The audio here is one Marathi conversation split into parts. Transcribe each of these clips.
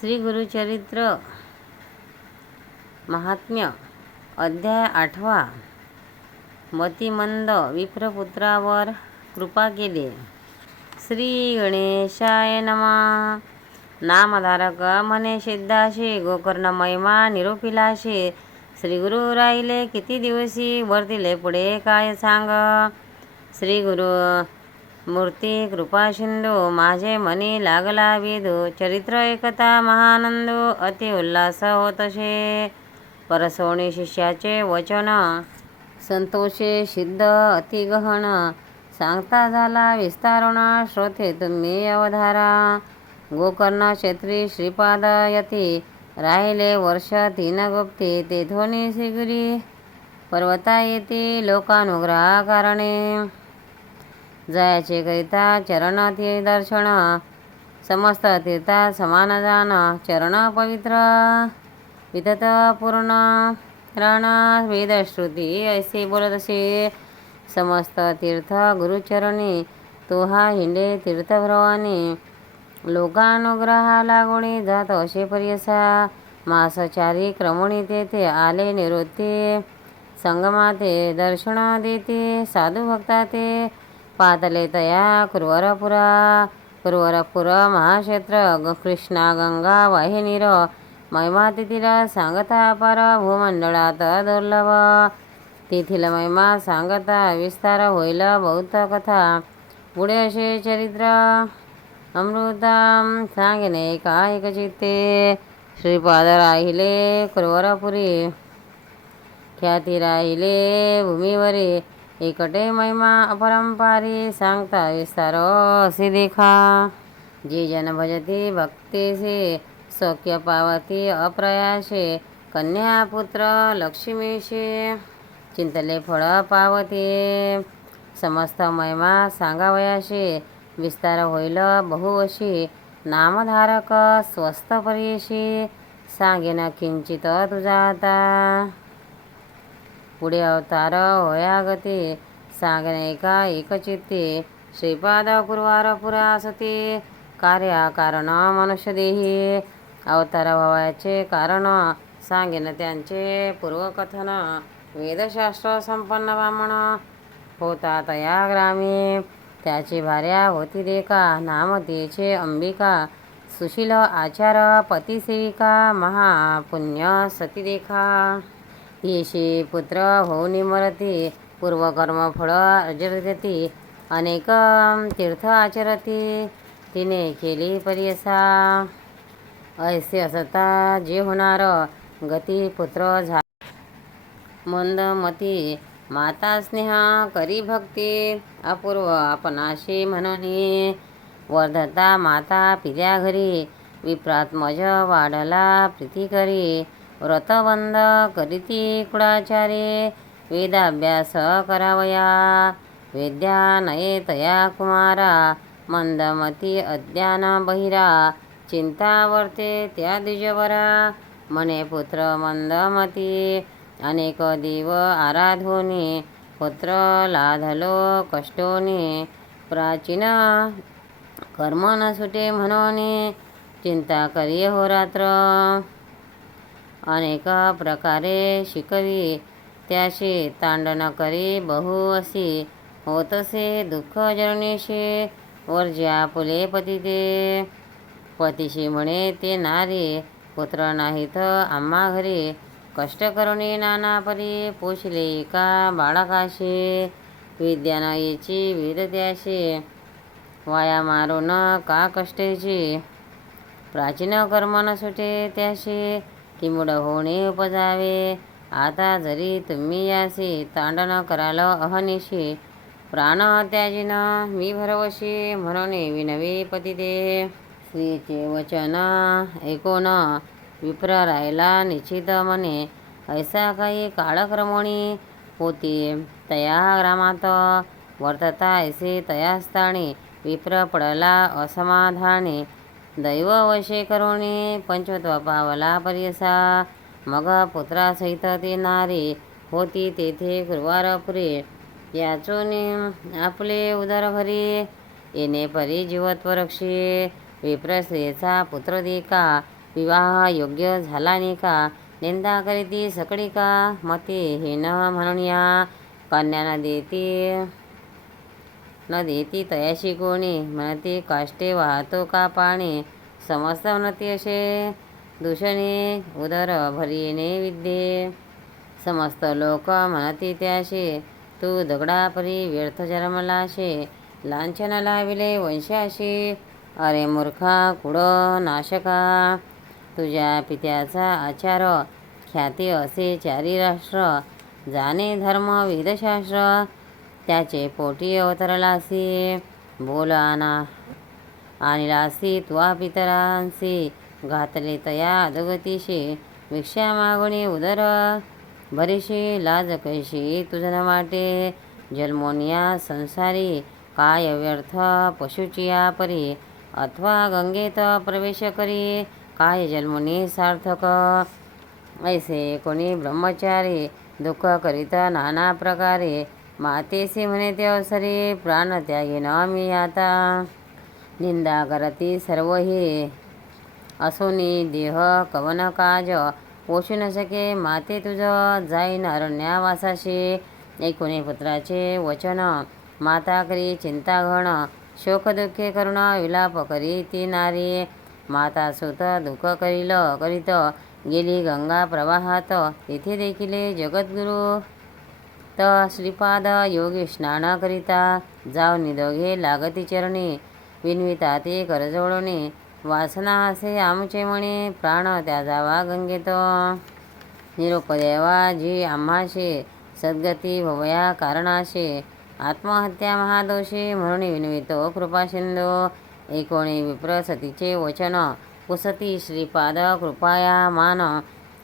श्री गुरुचरित्र महात्म्य अध्याय आठवा. मतिमंद विप्रपुत्रावर कृपा केली. श्री गणेशाय नमा. नामधारक म्हणे सिद्धाशी गोकर्ण महिमा निरूपिलाशी श्री गुरु राहिले किती दिवशी? वर्तिले पुढे काय सांग? श्री गुरु मूर्ती कृपा माझे मनी लागला विदू चरित्र एकता महानंदू अति उल्हास होतसे परसवणी शिष्याचे वचन संतोषे सिद्ध अति गहन. सांगता झाला विस्तारुणा श्रोते तुम्ही अवधारा. गोकर्ण क्षेत्री श्रीपाद यती राहिले वर्ष तीन गुप्ती ते ध्वनी श्रीगिरी पर्वता येते लोकानुग्रहा कारणे जयाचे करिता चरण दर्शन समस्त तीर्था समान जान चरण पवित्र। वितत पूर्ण। रण वेदश्रुती ऐसे बोलत असे। समस्त तीर्थ गुरुचरणी तोहा हिंडे तीर्थभ्रवानी लोकानुग्रहा लागोणी जात असे पर्यसा। मासचारी क्रमणी तेथे आले निवृत्ती संगमाते दर्शन देते साधू भक्ता ते पातले तया कुरवरपुरा। महाक्षेत्र कृष्णा गंगा वाहिनीर। महिमा तिथीला सांगता अपार भूमंडळात दुर्लभ। तेथील महिमा सांगता विस्तार होईल बहुत कथा। पुढे असे चरित्र। अमृता सांगणे का एक चित्ते। श्रीपाद राहिले कुर्वरपुरी। ख्याती राहिले भूमीवरी। एकटे महिमा अपरंपारी सांगता विस्तार असे देखा जे जन भजती भक्तीसे सौख्य पावती अप्रयासे कन्या पुत्र लक्ष्मीशे चिंतले फळ पावते समस्त महिमा सांगावयाशी। विस्तार होईल बहुवशी नामधारक स्वस्त परीशी। सांगेन किंचित तुझा आता। पुढे अवतार होयागते. सांगणे का एकचित्ते श्रीपाद कुर्वार पुरा कार्या कारण मनुष्य देही. अवतार व्हावयाचे कारण सांगेन त्यांचे पूर्वकथन. वेदशास्त्र संपन्न ब्राह्मण होता तया ग्रामी. त्याची भार्या होती रेखा नाम अंबिका. सुशील आचार पतिसेविका महापुण्य सती देखा पुत्र होऊन मरती पूर्वकर्म फळ अर्जती अनेक तीर्थ आचरती तिने केली पर्यसा ऐसे असता जे होणार गती पुत्र झा मंदमती माता स्नेह करी भक्ती अपूर्व आपणाशी म्हणून. वर्धता माता पिल्या घरी विप्रात्मज वाढला प्रीती करी. व्रतबंध करीती कुळाचारे वेदाभ्यास करावया। वेद्या नये तया कुमारा। मंदमती अज्ञान बहिरा। चिंता वर्ते त्या द्विजवरा। मने पुत्र मंदमती अनेक दिव आराधोनी। पुत्र लाधलो कष्टोनी। प्राचीन कर्म न सुटे म्हणून चिंता करी हो रात्र। अनेक प्रकारे शिकवी. त्याशी तांडण करी बहु अशी होतसे दुःख जरणीशी वर्ज्या फुले पती ते पतीशी म्हणे ते नारी पुत्र नाहीत आम्हा घरी. कष्ट करुणी नाना परी पोषले का बाळकाशी. विद्या याची विद त्याशी. वाया मारून का कष्टेची? प्राचीन कर्म न सुटे त्याशी. किमुड होणे उपजावे? आता जरी तुम्ही यासी तांडण कराल अहनिशी प्राण त्याजिन मी भरवशी म्हणून विनवे पतिते. स्त्रीचे वचन ऐकून विप्र राहिला निश्चित मने. ऐसा काही काळक्रमणी होती तया ग्रामात. वर्तता ऐसे तयास्थाणी विप्र पडला असमाधानी. दैव वशे करुणी पंचत्व पावला पर्यसा मग पुत्रासहित ते नारी होती तेथे कुर्वारपुरी याचून आपले उदर भरी येणे परी जीवत्व रक्षी विप्रस्त्रीचा पुत्र देखा विवाह योग्य झाला का निंदा करीती सकळी का मते हे न म्हणून या कन्याना देती नदी ती तयाशी कोणी म्हणती काष्टे वाहतो का पाणी? समस्त म्हणती असे दूषणे उदर भरीने विद्ये. समस्त लोक म्हणती त्याशी तू दगडापरी व्यर्थ जन्मलाशे. लांछन लाविले वंशाशी अरे मूर्खा कुड नाशका? तुझ्या पित्याचा आचार ख्याती असे चारी राष्ट्र जाणे धर्म वेदशास्त्र त्याचे पोटी अवतरलासी बोल ना. आणलासी त्वा पितरांसी घातले तया अधोगतीशी. भिक्षा मागणी उदर. भरीशी लाज कैशी तुझन वाटे. जन्मोनिया संसारी. काय व्यर्थ पशुचिया परी अथवा गंगेत प्रवेश करी. काय जन्मोनी सार्थक. ऐसे कोणी ब्रह्मचारी. दुःख करीत नाना प्रकारे. मातेसी म्हणे ते अवसरी प्राणत्यागी न मी आता निंदा करती सर्व। ही असोनी देह कवन काज पोषू न शके माते तुझं जाईन अरण्यावासाशी ऐकुणे पुत्राचे वचन। माता करी चिंता घण शोक दुःखे करुण विलाप करी ती नारी। माता सुत दुःख करील करीत गेली गंगा प्रवाहात तेथे देखिले जगद्गुरू। त श्रीपाद योगी स्नानाकरिता करिता दोघे लागती चरणी. विनविता ते करजोडणे वासना असे आमचे म्हणे प्राण त्या जावा गंगेत निरोपदेवा जी आम्हाशे सद्गती भवया कारणाशे. आत्महत्या महादोषी म्हणून विनवितो कृपाशिंदो एकोणी विप्र सतीचे वचन. पुसती श्रीपाद कृपाया मान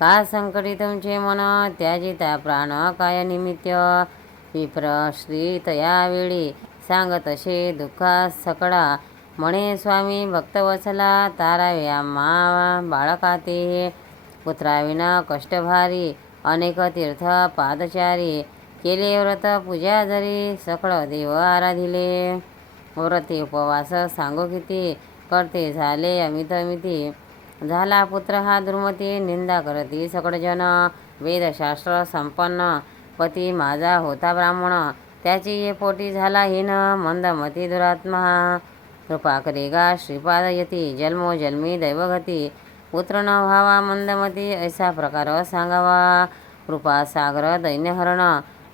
का संकटी तुमचे मन त्याजिता प्राण काय निमित्त? विप्र श्री तयावेळी सांगत असे दुःखा सकळा म्हणे स्वामी भक्तवसला मा बाळका बाळकाते पुत्राविना कष्टभारी अनेक तीर्थ पादचारी. केले व्रत पूजा जरी सकळ देव आराधिले. व्रते उपवास सांगो किती करते झाले अमित अमिती झाला पुत्र हा दुर्मती निंदा करती. सगळजन वेदशास्त्र संपन्न. पती माझा होता ब्राह्मण. त्याची ये पोटी झाला हिन. मंदमती दुरात्मा. कृपा करेगा श्रीपाद यती. जन्मोजन्मी दैवगती. पुत्र न व्हावा मंदमती ऐसा प्रकार सांगावा. कृपा सागर दैन्यहरण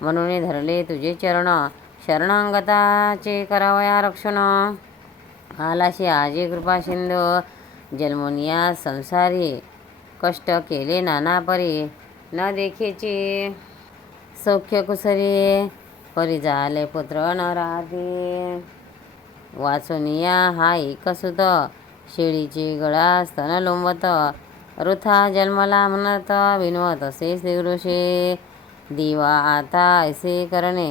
म्हणून धरले तुझे चरण. शरणांगताचे करावया रक्षण. आलाशी आजी कृपा सिंधू. जन्मोनिया संसारी कष्ट केले नाना परी न देखेची सौख्य कुसरी परी झाले पुत्र न राहते. वाचुनिया हा एकसुत शेळीची गळा स्तन लोंबत वृथा जन्मला म्हणत विनवत असे श्रीगृषे दिवा आता ऐसे करणे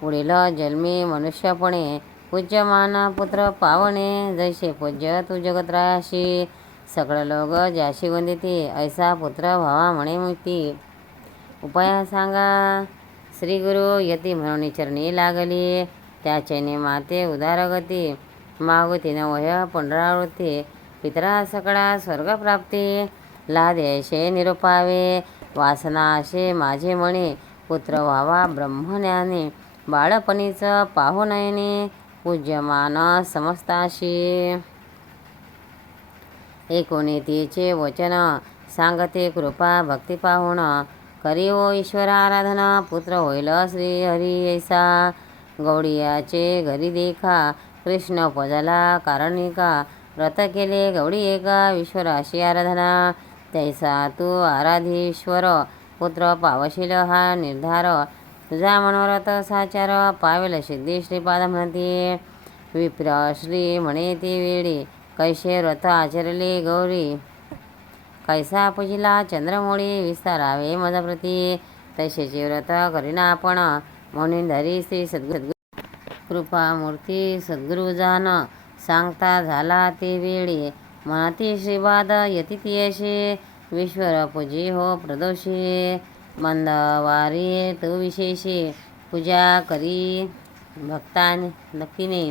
पुढील जन्मी मनुष्यपणे पूज्यमान पुत्र पावणे जैसे पूज्य तू जगत्रायाशी सगळं लोक ज्याशी वंदिती ऐसा पुत्र व्हावा म्हणे मुक्ती। उपाय सांगा श्री गुरु यती म्हणून चरणी लागली त्याच्याने माते उदारगती। मागुती नवय पुनरावृत्ती पितरा सकळा स्वर्गप्राप्ती लादेशे निरुपावे वासना असे माझे म्हणे पुत्र व्हावा ब्रह्मज्ञानी बाळपणीचं पाहू नयेने। पूज्यमान समस्ताशी. एकोणीतीचे वचन सांगते कृपा भक्ती पाहुण करी ओ ईश्वर आराधना पुत्र होईल श्री हरी ऐसा. गौडियाचे घरी देखा कृष्ण पजला कारणिका. व्रत केले गौडी एका ईश्वराशी आराधना. तैसा तू आराधीश्वर पुत्र पावशील हा निर्धार. तुझा मनोरथ साचार पावेल सिद्धी श्रीपाद म्हणते विप्र श्री म्हणे ती वेळी कैसे व्रत आचरले गौरी. कैसा पूजिला चंद्रमोळी विस्तारावे मजप्रती तैसेचे व्रत करीना आपण म्हणून धरी श्री सद्गुरु. कृपामूर्ती सद्गुरु जान सांगता झाला ते वेळी मनाती श्रीवाद यतियशे विश्वर पूजी हो प्रदोषी. मंदवारी तो विशेषे पूजा करी भक्तान भक्तीने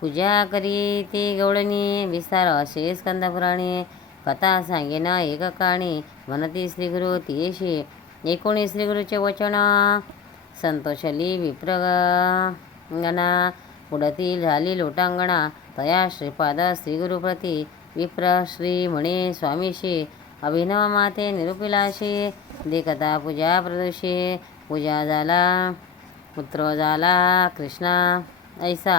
पूजा करी ते गवळणी विस्तार असे स्कंदपुराणे कथा सांगेन एककाणी म्हणती श्रीगुरु तियेशी एकोणी श्रीगुरूचे वचन संतोषली विप्रगणा पुढती झाली लोटांगणा तया श्रीपाद श्रीगुरुप्रती विप्र श्री म्हणे स्वामीशी अभिनव माते निरुपिलाशी देखता पूजा प्रदोषी पूजा झाला पुत्र झाला कृष्णा ऐसा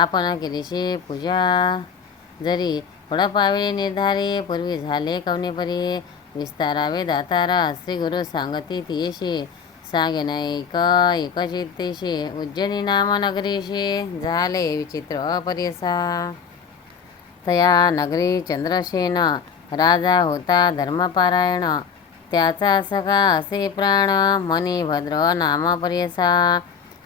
आपण केलीशी पूजा। जरी पडपावे निर्धारे पूर्वी झाले कवनेपरी विस्तारावे दातारा श्री गुरु सांगती तियेशी सांगेन एक एकचित्तेशी उज्जैनी नाम नगरीशी झाले विचित्र परिसा। तया नगरी चंद्रसेन राजा होता धर्मपारायण. त्याचा सखा असे प्राण मनी भद्र नामपर्यसा.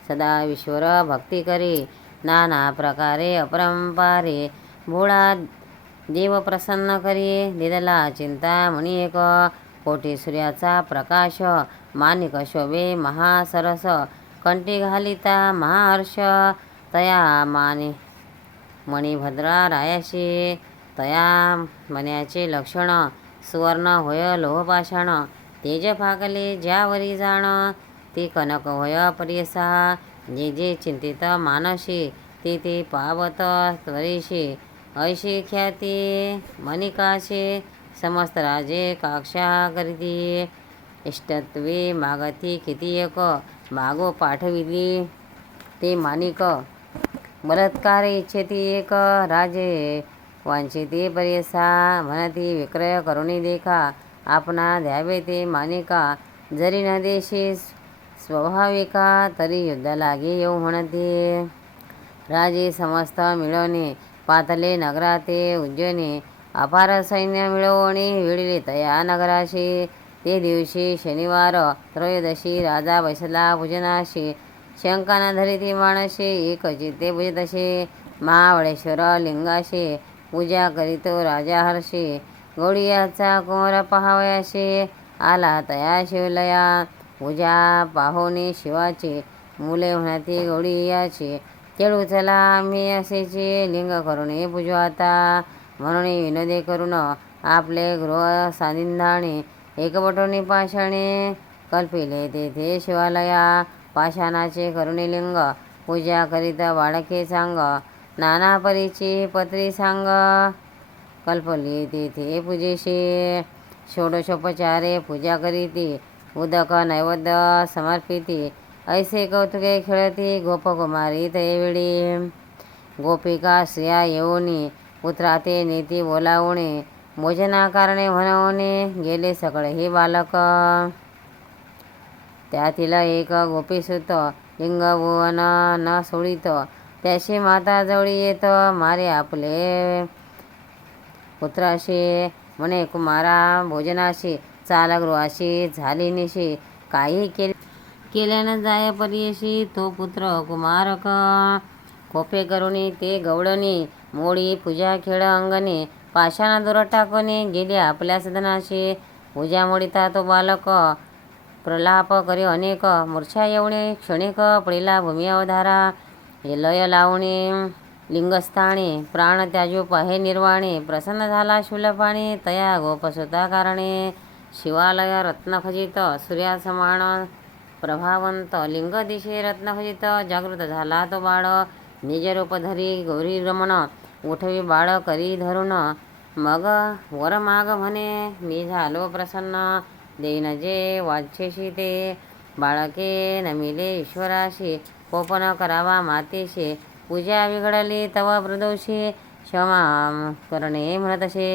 सदा विश्वर भक्ती करी नाना प्रकारे अपरंपारे. भोळा देव प्रसन्न करी दिदला चिंता म्हणी एक. कोटी सूर्याचा प्रकाश मानिक शोभे महासरस. कंटी घालिता महाहर्ष तया माने मणिभद्रा रायाशी. तया मन्याचे लक्षण सुवर्ण होय लोहपाषाण तेज फाकले ज्यावरी जाण ते कनक होय पर्यसा जे जे चिंतित मानशी ते ते पावत त्वरेशी ऐशी ख्याती मनिकाशे समस्त राजे काक्षा करीती इष्टत्वे मागती किती एक मागो पाठविली ते मानिक बलात्कार इच्छेती एक राजे वांछिती पर्यसा म्हणती विक्रय करुणी देखा आपणा द्यावे ते मानिका जरी न देशी स्वाभाविका तरी युद्ध लागे येऊ म्हणते. राजे समस्त मिळवणे पातले नगराते उज्जैने अपार सैन्य मिळवणे विळले तया नगराशी ते दिवशी शनिवार त्रयोदशी राजा बैसला पूजनाशी शंकाना धरिती माणसे एक चित्ते पूजितसे महाबळेश्वर लिंगाशी पूजा करीतो राजा हर्षी. गौडियाचा कुंवर पहावयाशी आला तया शिवलया. पूजा पाहुणे शिवाची मुले म्हणती गौडियाची केळू चला आम्ही असेची लिंग करून पूजवाता म्हणून विनोदे करून आपले गृह सानिंधाणे एकवटोनी पाषाणे कल्पिले. तेथे शिवालया पाषाणाचे करुणी लिंग. पूजा करीत बाळके सांग. नाना परीची पत्री सांग. कल्पली तेथे पूजेशी. षोडशोपचारे पूजा करीती. उदक नैवेद्य समर्पिती. ऐसे कौतुके खेळती गोपकुमारी तयवेळी गोपिका स्त्रिया येऊनी. पुत्राते नेती बोलावणे मोजना कारणे म्हणवणे गेले सगळे हे बालक. त्यातील एक गोपीसुत लिंगभुवन न सोडित. त्याशी माता जवळी येत मारे आपले. पुत्राशी म्हणे कुमारा भोजनाशी चालगृहाशी झाली निशी. काही केले केल्यानं जाय पर्यशी तो पुत्र कुमारक कोपे करुणी ते गवळणी मोडी पूजा खेळ अंगणे पाषाणा दूर टाकणे गेले आपल्या सदनाशी. पूजा मोडिता तो बालक प्रलाप करी अनेक मूर्छा येवणे क्षणिक पडिला भूमी अवधारा. हे लय लावणे लिंगस्थाने प्राण त्याजोपा हे निर्वाणे प्रसन्न झाला शुलपाने तया गोपसुता कारणे शिवालय रत्नखचित सूर्यासमान प्रभावंत लिंग दिशे रत्नखचित जागृत झाला तो बाळ निजरूप धरी गौरी रमण उठवी बाळ करी धरून मग वर माग म्हणे मी झालो प्रसन्न देईन जे वाच्छेशी ते बाळके नमिले ईश्वराशी कोपन करावा मातेशी पूजा बिघडली तव प्रदोषी क्षमा करणे म्हणतसे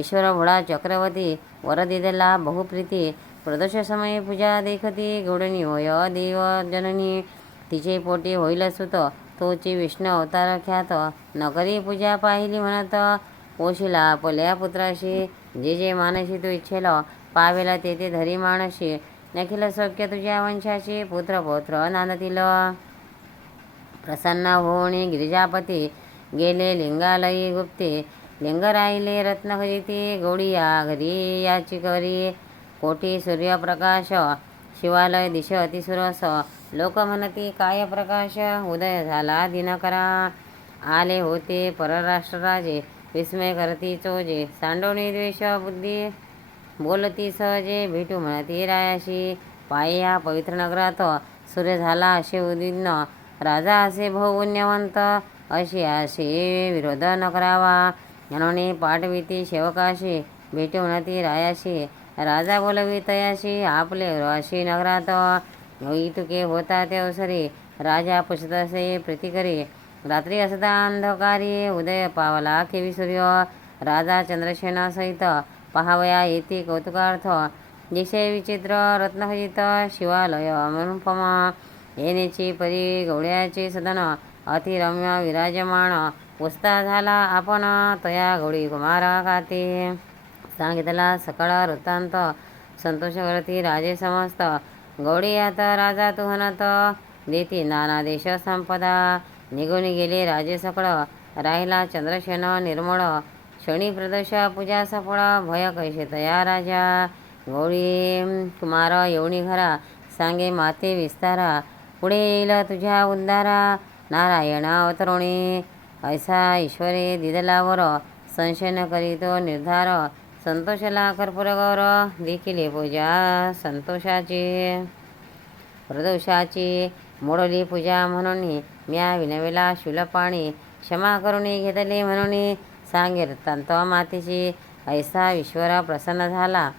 असे भोळा चक्रवर्ती वर दिलेला बहुप्रीती प्रदोष समय पूजा देखती गौडणी होय देव जननी. तिचे पोटी होईल सुत तोची विष्णू अवतार ख्यात. नकरी पूजा पाहिली म्हणत पोशिला पल्या पुत्राशी. जे जे मानशी तू इच्छेल पावेला ते ते धरी मानशी. नखिल सौख्य तुझ्या वंशाची पुत्र पौत्र नांदतील प्रसन्न होणे गिरिजापती गेले. लिंगालयी गुप्ते लिंग राहिले रत्नखजिती गोडिया घरी याची करी कोटी सूर्यप्रकाश शिवालय दिश अतिसुरस लोक म्हणती काय प्रकाश? उदय झाला दिनकरा. आले होते परराष्ट्र राजे विस्मय करती चोजे सांडोणी द्वेष बुद्धी बोलती सहजे भेटू म्हणती रायाशी. पायी या पवित्र नगरात सूर्य झाला असे उद्विग्न राजा असे बहुपुण्यवंत अशी असे विरोध न करावा म्हणून पाठविती सेवकाशी भेटू म्हणती रायाशी. राजा बोलवी तयाशी आपले अशी नगरात. इतुके तुके होता ते अवसरी राजा पुसतसे प्रीती करी. रात्री असता अंधकारी उदय पावला केवी सूर्य. राजा चंद्रसेना सहित पहावया येते कौतुकार्थ। दिशे विचित्र रत्नखचित शिवालय अनुपमा येण्याची परी गवळ्याचे सदन। अतिरम्य विराजमान। पुस्ता झाला आपण तया गौळी कुमारा काते। सांगितला सकाळ वृत्तांत। संतोष करती राजे समस्त। गौडी आता राजा तुहनत। देती नाना देश संपदा। निघून गेले राजे सकळ। राहिला चंद्रसेन निर्मळ। क्षणी प्रदोष पूजा सफळ भय कैसे तया राजा गौरी कुमार येवणी घरा सांगे माते विस्तारा पुढे येईल तुझ्या उद्धारा नारायण अवतरुणी ऐसा ईश्वरे दिदलावर संशय न करीतो निर्धार संतोषला कर्पूर गौर देखील पूजा संतोषाची प्रदोषाची मोडली पूजा म्हणून म्या विनविला शुलपाणी क्षमा करून घेतले म्हणून सांगे वृत्तांत मातेची ऐसा ईश्वर प्रसन्न झाला.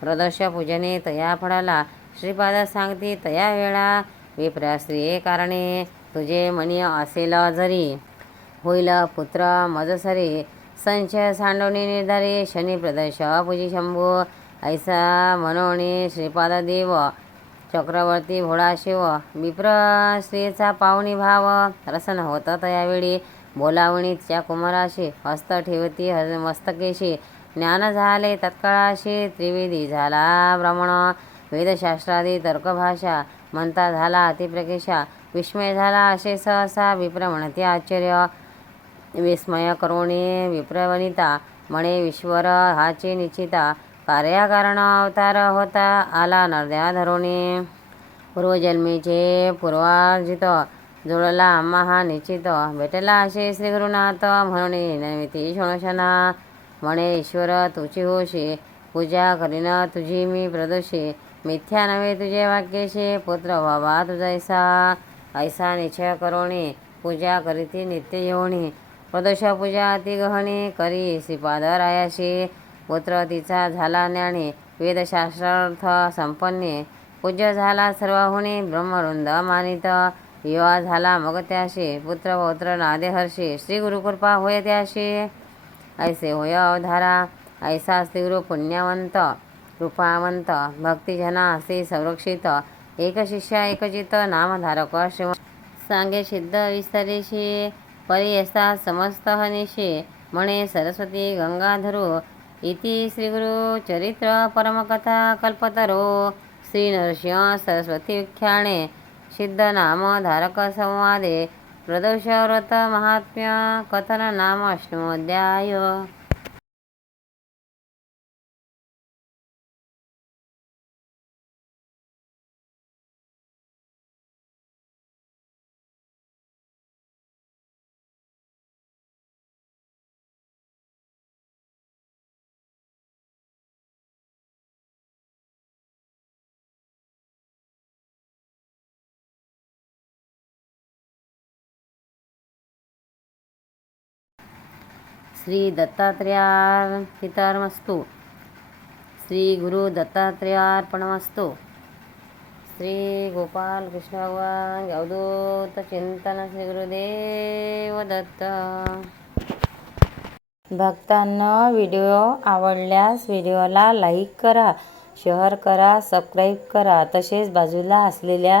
प्रदोष पूजने तया फळाला. श्रीपादा सांगती तया वेळा विप्र स्त्रिये कारणे तुझे मनी असेल जरी. होईल पुत्र मजसरी. संचय सांडवणी निर्धारी शनी प्रदर्श पूजी शंभू. ऐसा मनोणी श्रीपाद देव. चक्रवर्ती भोळा शिव. विप्र स्त्रियेचा पाहुणी भाव. रसन होत त्यावेळी. बोलावणी तिच्या कुमाराशी हस्त ठेवती हज मस्तकेशी. ज्ञान झाले तत्काळाशी त्रिवेदी झाला भ्रमण वेदशास्त्रादी तर्कभाषा म्हणता झाला अतिप्रकेशा विस्मय झाला असे सहसा विप्र म्हणते आश्चर्य. विस्मय करुणी विप्रवनिता म्हणे विश्वर हाचे निश्चिता. कार्याकारण अवतार होता आला नरद्या धरुणी. पूर्वजन्मीचे पूर्वार्जित जुळला आम्हा हा निश्चित भेटला असे श्री गुरुनाथ म्हणून नमिती शोणशना। म्हणे ईश्वर तुझी होशी पूजा करीन तुझी मी प्रदोषी मिथ्या नव्हे तुझे वाक्यशी पुत्र व्हावा तुझा ऐसा। ऐसा निश्चय करोणी पूजा करीती नित्य येऊणी प्रदोष पूजा अतिगहणी करी श्रीपाद रायाशी पुत्र तिचा झाला ज्ञानी वेदशास्त्रार्थ संपन्ने पूज्य झाला सर्वहुनी ब्रह्मवृंद मानित। विवाह झाला मग त्याशी पुत्र पौत्र नादे हर्षी श्री गुरुकृपा होय त्याशी. ऐसे होय अवधारा ऐसा श्रीगुरु पुण्यवंत कृपावंत भक्तिजना असे संरक्षित एक शिष्य एकचित नामधारक शिव सांगे सिद्ध विस्तरेशी परियसा समस्त हनिशी म्हणे सरस्वती गंगाधरू इति श्रीगुरु चरित्र परमकथा कल्पतरो श्री नरसिंह सरस्वती विख्याणे सिद्धनामधारकसंवादे नाम कथननामाष्टमोऽध्याय श्री दत्तात्रेयार्पितमस्तु श्री गुरु दत्तात्रेयार्पणमस्तु श्री गोपाल कृष्ण भगवान अवधूत चिंतन श्री गुरुदेव दत्त भक्तांना व्हिडिओ आवडल्यास व्हिडिओला लाईक करा शेअर करा सबस्क्राईब करा. तसेच बाजूला असलेल्या